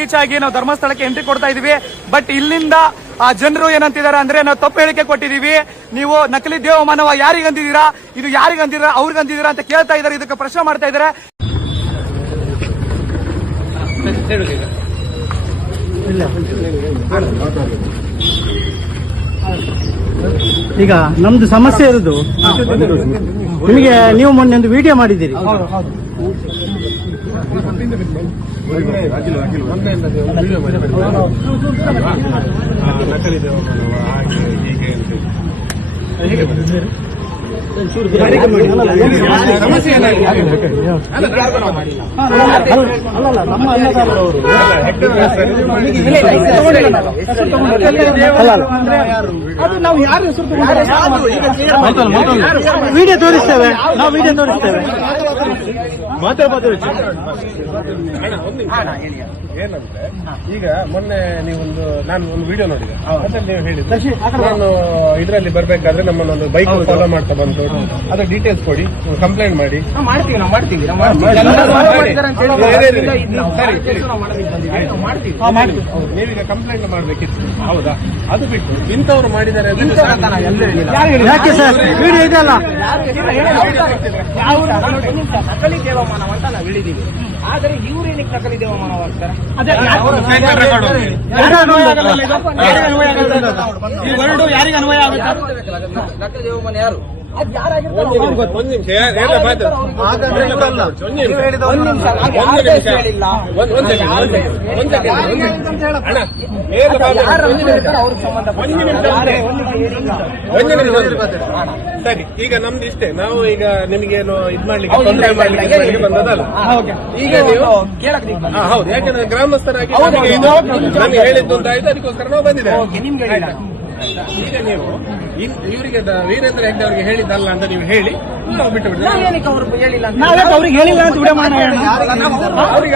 Reach ಆಗಿ ನಾವು ಧರ್ಮಸ್ಥಳಕ್ಕೆ ಎಂಟ್ರಿ ಕೊಡ್ತಾ ಇದೀವಿ. ಬಟ್ ಇಲ್ಲಿಂದ ಆ ಜನರು ಏನಂತಿದ್ದಾರೆ ಅಂದ್ರೆ ನಾವು ತಪ್ಪು ಹೇಳಿಕೆ ಕೊಟ್ಟಿದೀವಿ. ನೀವು ನಕಲಿ ದೇವಮಾನವ ಯಾರಿಗೆ ಅಂದಿದ್ದೀರಾ? ಇದು ಯಾರಿಗೆ ಅಂದಿದ್ರಾ ಅವ್ರಿಗೆ ಅಂದಿದ್ದೀರಾ ಅಂತ ಕೇಳ್ತಾ ಇದ್ದಾರೆ. ಇದಕ್ಕೆ ಪ್ರಶ್ನೆ ಮಾಡ್ತಾ ಇದ್ದಾರೆ. ಈಗ ನಮ್ದು ಸಮಸ್ಯೆ ಇರೋದು. ನಿಮಗೆ ನೀವು ಮೊನ್ನೆ ಒಂದು ವಿಡಿಯೋ ಮಾಡಿದ್ದೀರಿ. ಅಲ್ಲಲ್ಲ ನಮ್ಮ ಅನ್ನದಾರರವರು ಅದು ನಾವು ಯಾರು ಹೆಸರು ವಿಡಿಯೋ ತೋರಿಸ್ತೇವೆ. ನಾವು ವಿಡಿಯೋ ತೋರಿಸ್ತೇವೆ. ಏನಂದ್ರೆ ಈಗ ಮೊನ್ನೆ ನೀವೊಂದು ನಾನು ಒಂದು ವಿಡಿಯೋ ನೋಡಿದೆ. ಅದ್ರಲ್ಲಿ ನೀವು ಹೇಳಿದ್ರೆ. ನಾನು ಇದರಲ್ಲಿ ಬರ್ಬೇಕಾದ್ರೆ ನಮ್ಮನ್ನೊಂದು ಬೈಕ್ ಫಾಲೋ ಮಾಡ್ತಾ ಬಂತು ಅದ್ರ ಡೀಟೇಲ್ಸ್ ಕೊಡಿ ಕಂಪ್ಲೇಂಟ್ ಮಾಡಿ. ಮಾಡ್ತೀವಿ ನಾವು ಮಾಡ್ತೀವಿ ನಾವು ಮಾಡ್ತೀವಿ. ಹೌದು, ನೀವೀಗ ಕಂಪ್ಲೇಂಟ್ ಮಾಡ್ಬೇಕಿತ್ತು. ಹೌದಾ? ಅದು ಬಿಟ್ಟು ಇಂಥವ್ರು ಮಾಡಿದ್ದಾರೆ ಯಾಕೆ ಸರ್? ವಿಡಿಯೋ ಇದೆಯಲ್ಲ? ನಕಲಿ ದೇವಮಾನವ ಅಂತ ನಾವು ಹೇಳಿದೀವಿ. ಆದರೆ ಇವ್ರೇನಕ್ಕೆ ನಕಲಿ ದೇವಮಾನವ ಯಾರಿಗೆ ಅನ್ವಯ ಆಗುತ್ತೆ? ನಕಲಿ ದೇವಮಾನ ಯಾರು? ಒಂದ್ ನಿಮಿಷ. ಸರಿ ಈಗ ನಮ್ದು ಇಷ್ಟೇ. ನಾವು ಈಗ ನಿಮಗೇನು ಇದ್ ಮಾಡ್ಲಿಕ್ಕೆ ತೊಂದರೆ ಬಂದದಲ್ಲ? ಈಗ ನೀವು? ಹೌದು. ಯಾಕಂದ್ರೆ ಗ್ರಾಮಸ್ಥರಾಗಿ ನಮ್ಗೆ ಹೇಳಿದ್ದು ಅಂತ ಆಯ್ತು ಅದಕ್ಕೋಸ್ಕರ ನಾವು ಬಂದಿದ್ದೇವೆ. ಈಗ ನೀವು ಇವರಿಗೆ ವೀರೇಂದ್ರ ಹೆಗ್ಡೆ ಅವರಿಗೆ ಹೇಳಿದ್ದಲ್ಲ ಅಂತ ನೀವು ಹೇಳಿ. ಬಿಟ್ಟು ಬಿಡಿ ಅವ್ರಿಗೆ ಹೇಳಿಲ್ಲ ಅಂತ ವಿಡಿಯೋ ಮಾಡೋಣ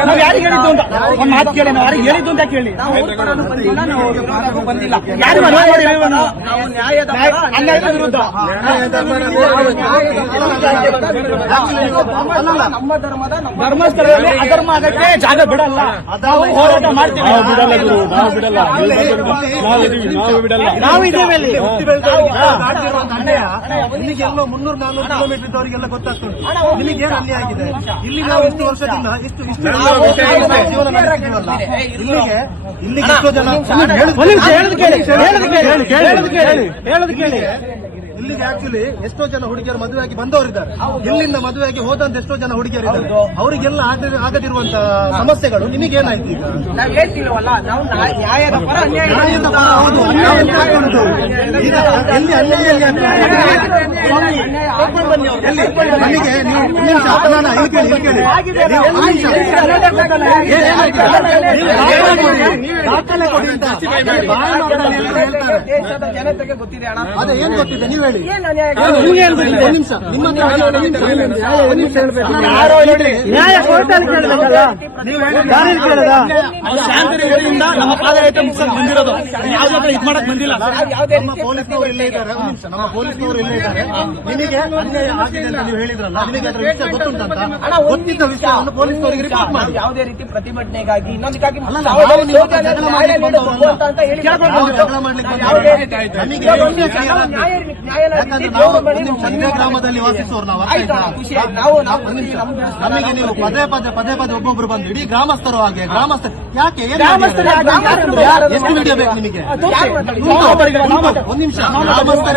ನಾವು ಯಾರಿಗೆ ಹೇಳಿದ್ದು ಅಂತ? ಒಂದು ಮಾತು ಕೇಳಿ ನಾವು ಯಾರಿಗೆ ಹೇಳಿದ್ದು ಅಂತ ಕೇಳಿ? ನಾವು ಅವ್ರ ಬಂದಿಲ್ಲ ನಾವು ಅವ್ರ ವಿರೋಧಕ್ಕೂ ಬಂದಿಲ್ಲ. ಯಾರು ಅನ್ಯಾಯ ಮಾಡಿ ಹೇಳಿಲ್ವ ನಾವು? ನಾವು ನ್ಯಾಯದ ಪರ, ಅನ್ಯಾಯದ ವಿರುದ್ಧ. ನಮ್ಮ ಧರ್ಮದ ನಮ್ಮ ಧರ್ಮಸ್ಥಳದಲ್ಲಿ ಅಧರ್ಮ ಆಗಕ್ಕೆ ಜಾಗ ಬಿಡಲ್ಲ. ನಾವು ಹೋರಾಟ ಮಾಡ್ತೀವಿ. ನಾವು ಬಿಡಲ್ಲ ಗುರು ನಾವು ಬಿಡಲ್ಲ. ನಾವು ಬಿಡಲ್ಲ. ನಾವು ಇದ್ದೇವೆ ನಿಮಗೆ ನಿಮಗೆಲ್ಲೋ ಮುನ್ನೂರು ನಾನ್ನೂರು ಕಿಲೋಮೀಟರ್ ಇದ್ದವರಿಗೆಲ್ಲ ನಿಮಗೆ ಏನು ಅನ್ಯಾಯ ಆಗಿದೆ. ಇಲ್ಲಿ ನಾವು ಇಷ್ಟು ವರ್ಷದಿಂದ ಇಷ್ಟು ಇಷ್ಟು ಜೀವನ ನಡೆಸಿದ್ದೀವಲ್ಲ ಇಲ್ಲಿಗೆ ಇಲ್ಲಿಗೆ ಎಷ್ಟೋ ಜನ ಹೇಳಿ ಕೇಳಿ ಹೇಳಿ ಕೇಳಿ. ಇಲ್ಲಿಗೆ ಆಕ್ಚುಲಿ ಎಷ್ಟೋ ಜನ ಹುಡುಗಿಯರು ಮದುವೆಯಾಗಿ ಬಂದವರಿದ್ದಾರೆ. ಇಲ್ಲಿಂದ ಮದುವೆಯಾಗಿ ಹೋದಂತ ಎಷ್ಟೋ ಜನ ಹುಡುಗಿಯರಿದ್ದಾರೆ. ಅವರಿಗೆಲ್ಲ ಆಗ- ಆಗದಿರುವಂತ ಸಮಸ್ಯೆಗಳು ಈಗ. ಈಗ ಎಲ್ಲಿ ಅನ್ಯಾಯ? ಅಲ್ಲಿಗೆ ನೀವು. ಏನ್- ಏನಾಯ್ತು? ದಾಖಲೆ ಕೊಡಿ. ಅಂತ. ಹೇಳ್ತಾರೆ. ಅಣ್ಣ. ಅದೇ ಏನ್ ಗೊತ್ತಿದೆ? ನೀವು ಹೇಳಿ ನಿಮ್ಗೆ ಒಂದ್ ನಿಮಿಷ ನಿಮ್ಮ ಹೇಳ್ಬೇಕು. ಯಾರೋ ಹೇಳಿ. ನ್ಯಾಯ ಕೋರ್ಟಲ್ಲಿ ಕೇಳಬೇಕಲ್ಲ? ನೀವು ಹೇಳಿ. ಯಾರೇನು ಕೇಳದ? ನಮ್ಮ ಪಾದಯಾತ್ರೆ ಮುಗಿಸಲು ಬಂದಿರೋದು. ಯಾವುದೇ ಇದು ಮಾಡಕ್ ಬಂದಿಲ್ಲ. ಯಾವುದೇ ನಮ್ಮ ಪೊಲೀಸ್ನವರು ಇಲ್ಲೇ ಇದ್ದಾರೆ. ಒಂದ್ ನಿಮಿಷ. ನಮ್ಮ ಪೊಲೀಸ್ನವರು ಇಲ್ಲೇ ಇದ್ದಾರೆ. ನಿಮಗೆ ಅನ್ಯಾಯ ಆಗಿದೆ ಅಂತ ನೀವು ಹೇಳಿದ್ರಲ್ಲ ನಿಮಗೆ ಅದರ ವಿಷಯ ಗೊತ್ತುಂಟಂತ? ಅಣ್ಣ, ಒಂದ್ ಗೊತ್ತಿದ್ದ ವಿಷಯವನ್ನು ಪೊಲೀಸ್ನವರಿಗೆ ರಿಪೋರ್ಟ್ ಮಾಡಿ. ಯಾವುದೇ ರೀತಿ ಪ್ರತಿಭಟನೆಗಾಗಿ ಇನ್ನೊಂದಕ್ಕಾಗಿ ಮಾಡ್ಲಿಕ್ಕೆ ಹೇಳಿ. ನ್ಯಾಯ ಒಂದು ಗ್ರಾಮದಲ್ಲಿ ವಾಸಿಸುವವರು ನಾವು ನಮಗೆ ನೀವು ಪದೇ ಪದೇ ಪದೇ ಪದೇ ಒಬ್ಬೊಬ್ರು ಬಂದು ಇಡೀ ಗ್ರಾಮಸ್ಥರು ಹಾಗೆ ಗ್ರಾಮಸ್ಥರು ಯಾಕೆ? ಎಷ್ಟು ವಿಡಿಯೋ ಬೇಕು ನಿಮಗೆ. ಒಂದ್ ನಿಮಿಷ. ಗ್ರಾಮಸ್ಥರ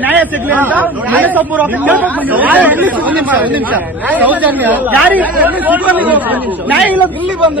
ನ್ಯಾಯ ಸಿಗ್ಲಿ ಅಂತ ಸೌಜನ್ಯ ನ್ಯಾಯ ಇಲ್ಲ ಇಲ್ಲಿ ಬಂದು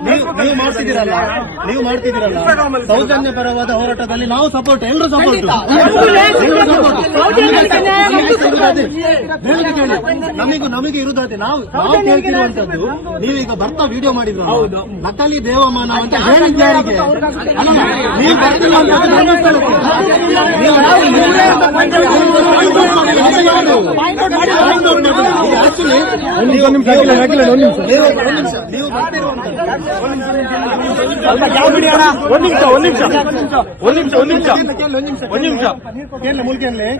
ನೀವು ಮಾಡ್ತಿದ್ದೀರಲ್ಲ ನೀವು ಮಾಡ್ತಿದ್ದೀರಲ್ಲ ಸೌಜನ್ಯ ಪರವಾದ ಹೋರಾಟದಲ್ಲಿ ನಾವು ಸಪೋರ್ಟ್ ಎಲ್ಲರೂ ಸಪೋರ್ಟ್ ನಮಗೂ ನಮಗೆ ಇರುದಾದೆ ನಾವು ನಾವು ಕೇಳ್ತಿರುವಂತದ್ದು ನೀವೀಗ ಬರ್ತಾ ವಿಡಿಯೋ ಮಾಡಿದ್ರು ನಕಲಿ ದೇವಮಾನ ಅಂತ ಹೇಳಿದ್ದಾರೆ ನೀವು ಬರ್ತಿರುವಂತದ್ದು ಬರ್ತಿರುವಂತದ್ದು ಒಂದ್ ನಿಮಿಷ ಒಂದ್ ನಿಮಿಷ ಒಂದ್ ನಿಮಿಷ ಒಂದ್ ನಿಮಿಷ ಒಂದ್ ನಿಮಿಷ ಮುಲ್ಕೇನ್ಲಿ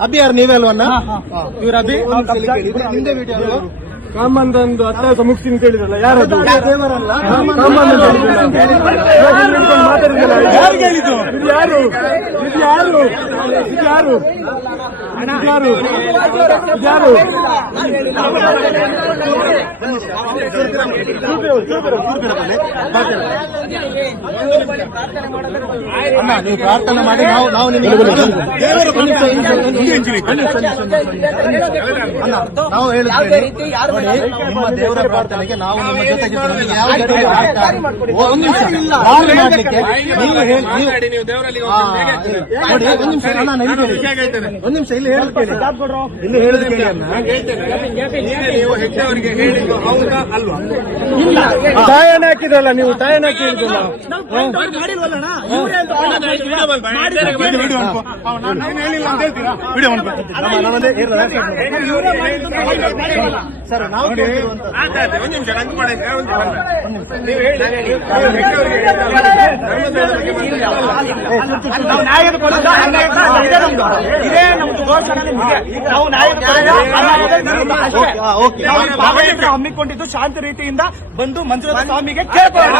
ಅಬ್ಬಿ ಯಾರು ನೀವೇ ಅಲ್ವನ್ನ ಇವ್ರ ಅಭಿ ನಿಂದೆ ವಿಡಿಯೋ ಮುಗಿಸಿ ಅಂತ ಹೇಳಿದ್ರಲ್ಲ ಯಾರದು ದೇವರಲ್ಲ? ಯಾರು ಇದು ಯಾರು? ಇದು ಯಾರು? ಯಾರು ಯಾರು ಅಣ್ಣ ನೀವು ಪ್ರಾರ್ಥನೆ ಮಾಡಿ ನಾವು ನಾವು ನಿಮಗೆ ಅಣ್ಣ ನಾವು ಹೇಳಿದ್ದೇವೆ ನೋಡಿ ನಿಮ್ಮ ದೇವರ ಪ್ರಾರ್ಥನೆಗೆ ನಾವು ನಿಮ್ಮ ಜೊತೆಗೆ ಒಂದು ನಿಮಿಷ ಮಾಡ್ಲಿಕ್ಕೆ ನೀವು ಹೇಳಿ ನೋಡಿ ಒಂದು ನಿಮಿಷ ಒಂದು ನಿಮಿಷ ಇಲ್ಲಿ ಹೇಳಿ ಇಲ್ಲಿ ಹೇಳೋದು ಕೇಳಿ ನೀವು ಹೆಗ್ಡೆಯವರಿಗೆ ಹೇಳಿದ್ದು ಹೌದಾ ಅಲ್ವಾ? ತಾಯಣ ಹಾಕಿದ್ರಲ್ಲ ನೀವು ತಾಯಣ ಹಾಕಿದ್ದಲ್ಲ ಸರ್ ನಾವು ಒಂದು ನಿಮಿಷ ನಂಗೆ ಮಾಡಿ. ನೀವು ಹೇಳಿ. ನ್ಯಾಯದ ಇದೇ ನಮ್ದು ಇದೇ ನಮ್ದು ಘೋಷಣೆ ನಿಮ್ಗೆ. ನಾವು ಹಮ್ಮಿಕೊಂಡಿದ್ದು ಶಾಂತಿ ರೀತಿಯಿಂದ ಬಂದು ಮಂಜುನಾಥ ಸ್ವಾಮಿಗೆ ಕೇಳ್ಕೊಳ್ಳೋಣ.